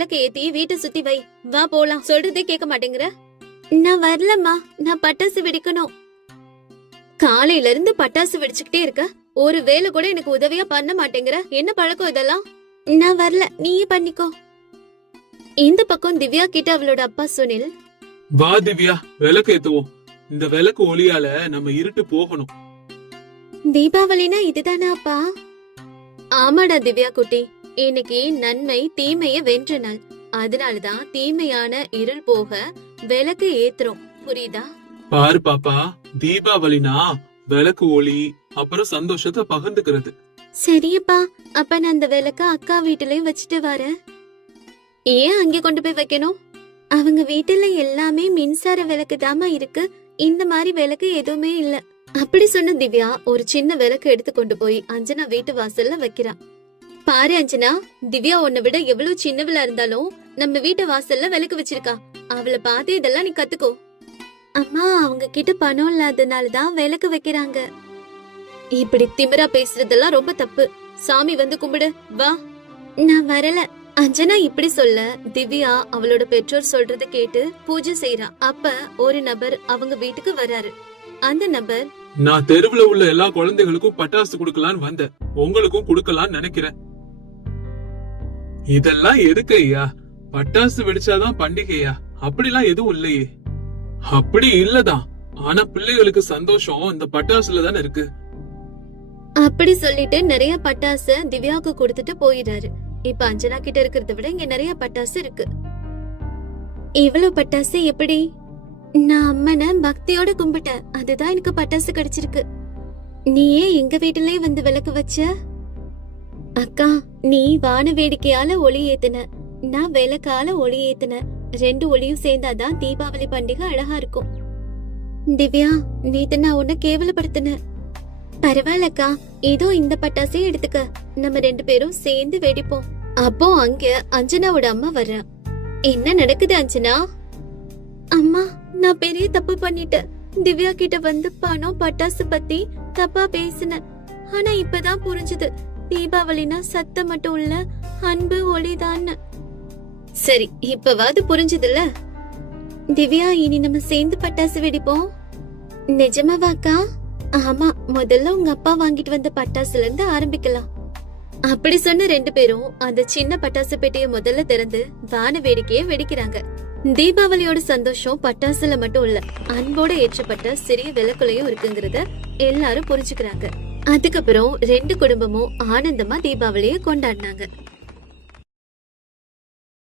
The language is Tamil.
விளக்க ஏத்தி வீட்டை சுத்தி வை. வா போலாம். சொல்றதே கேட்க மாட்டேங்கிற. நான் வரலம்மா, நான் பட்டாசு வெடிக்கணும். காலையில இருந்து பட்டாசு வெடிச்சுக்கிட்டே இருக்க, ஒரு வேலை கூட எனக்கு உதவியா பண்ண மாட்டேங்கிற. என்ன பழக்கம் இதெல்லாம்? நான் வரல, நீயே பண்ணிக்கோ. இந்த பக்கம் திவ்யா கிட்ட அவளோட அப்பா சுனில், வா திவ்யா, விளக்கு ஏத்துவோம். இந்த விளக்கு ஒளியால நம்ம இருட்டு போகணும். தீபாவளினா இதுதானா அப்பா? ஆமாடா திவ்யா குட்டி, இன்னைக்கு நன்மை தீமைய வென்ற நாள். அதனாலதான் தீமையான இருள் போக விளக்கு ஏத்துறோம், புரியுதா? பாரு பாப்பா, தீபாவளினா விளக்கு ஒளி, அப்புறம் சந்தோஷத்தை பகிர்ந்துக்கிறது. சரியப்பா, அப்ப நான் அந்த விளக்க அக்கா வீட்டுலயும் வச்சுட்டு வரேன். ஏன் அங்க கொண்டு போய் வைக்கணும்? அவங்க வீட்டுல எல்லாமே மின்சார விளக்கு தாமா இருக்கு, இந்த மாதிரி விளக்கு எதுவுமே இல்ல. அப்படி சொன்ன திவ்யா ஒரு சின்ன விளக்கு எடுத்து கொண்டு போய் அஞ்சனா வீட்டு வாசல்ல வைக்கிறா. பாரு அஞ்சனா, திவ்யா உன்னை விட எவ்வளவு சின்னவளா இருந்தாலும் நம்ம வீட்டு வாசல்ல விளக்கு வச்சிருக்கா. அவளை பார்த்து இதெல்லாம் நீ கத்துக்கோ. அம்மா, அவங்க கிட்ட பணம் இல்லாதனாலதான் விளக்கு வைக்கிறாங்க. இப்படி திமிரா பேசுறதெல்லாம் ரொம்ப தப்பு. சாமி வந்து கும்பிடு, வா. நான் வரல. அஞ்சனா இப்படி சொல்ல திவ்யா அவளோட பெற்றோர் சொல்றத கேட்டு பூஜை செய்யறா. அப்ப ஒரு நபர் அவங்க வீட்டுக்கு வராரு. அந்த நபர், நான் தெருவுல உள்ள எல்லா குழந்தைகளுக்கும் பட்டாசு குடுக்கலான்னு வந்தேன், உங்களுக்கும் குடுக்கலான்னு நினைக்கிறேன். இதெல்லாம் எதுக்கு ஐயா? பட்டாசு வெடிச்சாதான் பண்டிகையா? அப்படிலாம் எதுவும் இல்லையே. அப்படி இல்லதான், ஆனா பிள்ளைகளுக்கு சந்தோஷம் இந்த பட்டாசுல தானே இருக்கு. அப்படி சொல்லிட்டு நிறைய பட்டாச திவ்யாவுக்கு கொடுத்துட்டு போயிடுறாரு. இப்ப அஞ்சனா கிட்ட இருக்கிறத விட இங்க நிறைய பட்டாசு இருக்கு. இவ்வளவு பட்டாசு எப்படி? நான் அம்மனை பக்தியோட கும்பிட்டேன், அதுதான் எனக்கு பட்டாசு கிடைச்சிருக்கு. நீயே எங்க வீட்டுலயே வந்து விளக்கு வச்ச? அக்கா, நீ வான வேடிக்கையால ஒளி ஏத்துன, நான் விளக்கால ஒளி ஏத்துன. ரெண்டு ஒளியும் சேர்ந்தாதான் தீபாவளி பண்டிகை அழகா இருக்கும். திவ்யா, நேத்து நான் உன்னை கேவலப்படுத்தின. பரவாயில்லக்கா, இதோ இந்த பட்டாசையும் எடுத்துக்க, நம்ம ரெண்டு பேரும் சேர்ந்து வெடிப்போம். அப்போ அங்க அஞ்சனாவோட அம்மா வர்றா. என்ன நடக்குது அஞ்சனா? அம்மா, நான் பெரிய தப்பு பண்ணிட்டேன். திவ்யா கிட்ட வந்து பணம் பட்டாசு பத்தி தப்பா பேசினேன். ஆனா இப்பதான் புரிஞ்சுது, தீபாவளினா சத்தம் மட்டும் இல்ல, அன்பு ஒளிதான். சரி, இப்பவாது புரிஞ்சுதுல்ல? திவ்யா, இனி நம்ம சேர்ந்து பட்டாசு வெடிப்போம். நிஜமாவாக்கா? ஆமா, முதல்ல உங்க அப்பா வாங்கிட்டு வந்த பட்டாசுல இருந்து ஆரம்பிக்கலாம். அப்படி சொன்ன ரெண்டு பேரும் அந்த சின்ன பட்டாசு பெட்டியை முதல்ல திறந்து வான வேடிக்கையை வெடிக்கிறாங்க. தீபாவளியோட சந்தோஷம் பட்டாசுல மட்டும் இல்ல, அன்போட ஏற்றப்பட்ட சிறிய விளக்குலையும் இருக்குங்கிறத எல்லாரும் புரிஞ்சுக்கிறாங்க. அதுக்கப்புறம் ரெண்டு குடும்பமும் ஆனந்தமா தீபாவளியை கொண்டாடினாங்க.